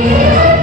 Yeah.